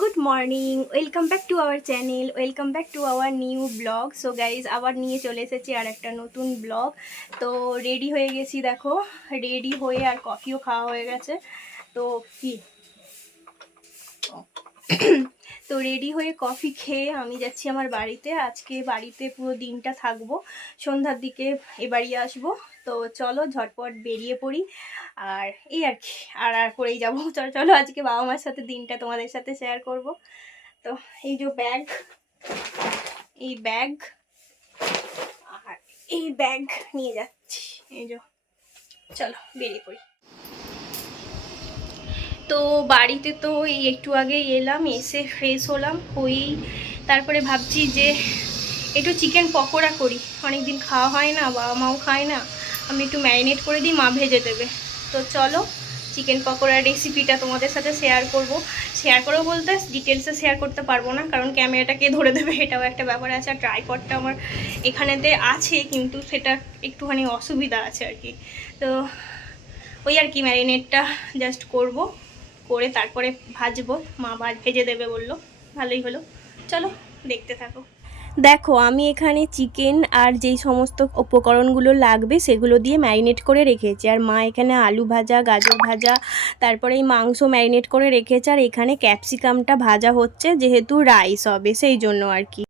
Good morning, welcome back to our channel, welcome back to our new blog. So guys, আবার নিয়ে চলে এসেছি আর একটা নতুন ব্লগ। তো রেডি হয়ে গেছি, দেখো রেডি হয়ে আর কফিও খাওয়া হয়ে গেছে। তো কি তো রেডি হয়ে কফি খেয়ে আমি যাচ্ছি আমার বাড়িতে। আজকে বাড়িতে পুরো দিনটা থাকবো, সন্ধ্যার দিকে এ বাড়ি আসবো। তো চলো ঝটপট বেরিয়ে পড়ি। আর এই আর কি, আর করেই যাবো। চলো চলো আজকে বাবা মার সাথে দিনটা তোমাদের সাথে শেয়ার করব। তো এই যে ব্যাগ, এই ব্যাগ আর এই ব্যাগ নিয়ে যাচ্ছি। এই যে চলো বেরিয়ে পড়ি। তো বাড়িতে তো এই একটু আগে এলাম, এসে ফ্রেশ হলাম, হয়েই তারপরে ভাবছি যে একটু চিকেন পকোড়া করি। অনেকদিন খাওয়া হয় না, বাবা মাও খায় না। আমি একটু ম্যারিনেট করে দিই, মা ভেজে দেবে। তো চলো চিকেন পকোড়ার রেসিপিটা তোমাদের সাথে শেয়ার করবো বলতে ডিটেলসে শেয়ার করতে পারবো না, কারণ ক্যামেরাটা কে ধরে দেবে এটাও একটা ব্যাপার আছে। আর ট্রাইপডটা আমার এখানেতে আছে, কিন্তু সেটা একটুখানি অসুবিধা আছে আর কি। তো ওই আর কি, ম্যারিনেটটা জাস্ট করব, করে তারপরে ভাজবো। মা ভেজে দেবে বললো, ভালোই হলো। চলো দেখতে থাকো। দেখো আমি এখানে চিকেন আর যেই সমস্ত উপকরণগুলো লাগবে সেগুলো দিয়ে ম্যারিনেট করে রেখেছি। আর মা এখানে আলু ভাজা, গাজর ভাজা, তারপরে এই মাংস ম্যারিনেট করে রেখেছে। আর এখানে ক্যাপসিকামটা ভাজা হচ্ছে, যেহেতু রাইস হবে সেই জন্য আর কি।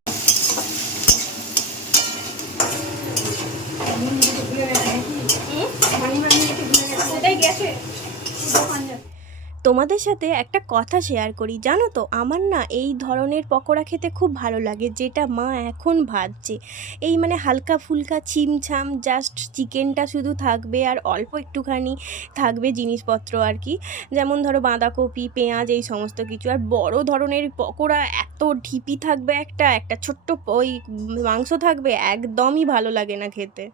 তোমাদের সাথে একটা কথা শেয়ার করি, জানো তো আমার না এই ধরনের পকোড়া খেতে খুব ভালো লাগে, যেটা মা এখন ভাজছে। এই মানে হালকা ফুলকা ছিমছাম, জাস্ট চিকেনটা শুধু থাকবে আর অল্প একটুখানি থাকবে জিনিসপত্র আর কি, যেমন ধরো বাঁধাকপি, পেঁয়াজ, এই সমস্ত কিছু। আর বড় ধরনের পকোড়া, এত ঢিপি থাকবে, একটা ছোট্ট ওই মাংস থাকবে, একদমই ভালো লাগে না খেতে।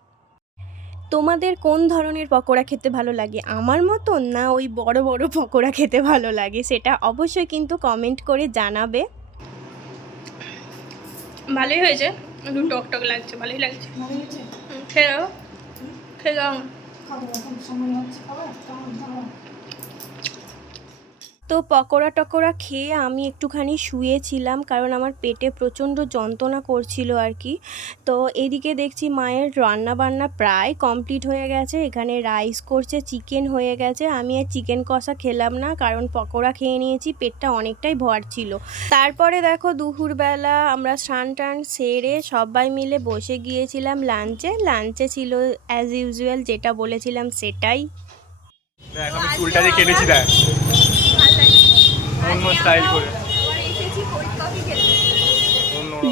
তোমাদের কোন ধরনের পকোড়া খেতে ভালো লাগে, আমার মতন না ওই বড় বড় পকোড়া খেতে ভালো লাগে, সেটা অবশ্যই কিন্তু কমেন্ট করে জানাবে। ভালোই হয়েছে, একটু টক টক লাগছে, ভালোই লাগছে। খেয়ে যাও, খেয়ে যাও। তো পকোড়া টকোড়া খেয়ে আমি একটুখানি শুয়েছিলাম, কারণ আমার পেটে প্রচণ্ড যন্ত্রণা করছিল আর কি। তো এদিকে দেখছি মায়ের রান্না বান্না প্রায় কমপ্লিট হয়ে গেছে। এখানে রাইস করছে, চিকেন হয়ে গেছে। আমি আর চিকেন কষা খেলাম না, কারণ পকোড়া খেয়ে নিয়েছি, পেটটা অনেকটাই ভর ছিল। তারপরে দেখো দুপুরবেলা আমরা স্নান টান সেরে সবাই মিলে বসে গিয়েছিলাম লাঞ্চে ছিল অ্যাজ ইউজুয়াল, যেটা বলেছিলাম সেটাই। আমি চুলটা দিয়ে কেটেছি, দেখ অন্য স্টাইল করে।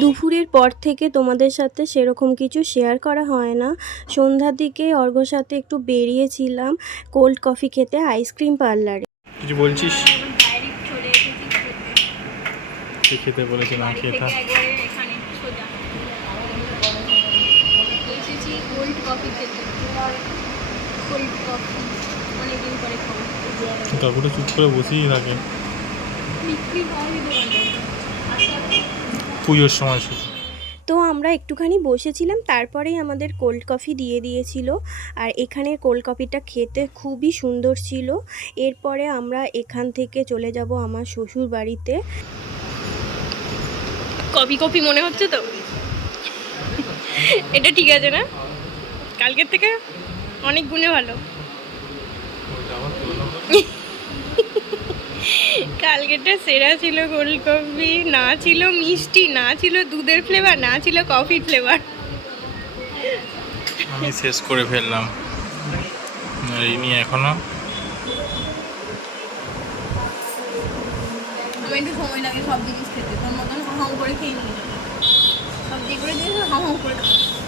দুপুরের পর থেকে তোমাদের সাথে সেরকম কিছু শেয়ার করা হয় না। সন্ধ্যার দিকে অর্ঘ্যর সাথে একটু বেরিয়েছিলাম কোল্ড কফি খেতে আইসক্রিম পার্লারে। কিছু বলছিস? খেতে বলেছি না, খেতে কাকুটা চুপ করে বসেই থাকে, পুজোর সময় শুধু। তো আমরা একটুখানি বসেছিলাম, তারপরেই আমাদের কোল্ড কফি দিয়ে দিয়েছিল। আর এখানের কোল্ড কফিটা খেতে খুবই সুন্দর ছিল। এরপরে আমরা এখান থেকে চলে যাব আমার শ্বশুর বাড়িতে। কফি কফি মনে হচ্ছে তো, এটা ঠিক আছে না? কালকের থেকে অনেক গুণে ভালো। কালকেরটা সেরা ছিল কোল্ড কফি, না ছিল মিষ্টি, না ছিল দুধের ফ্লেভার, না ছিল কফি ফ্লেভার। আমি শেষ করে ফেললাম, এই নিয়ে এখনো আমার একটু সময় লাগে সব জিনিস খেতে, তোর মতন হাও করে খেয়ে নিয়ে যাবে। সব দিয়ে করে দিয়েছে, হাও করে খাবে।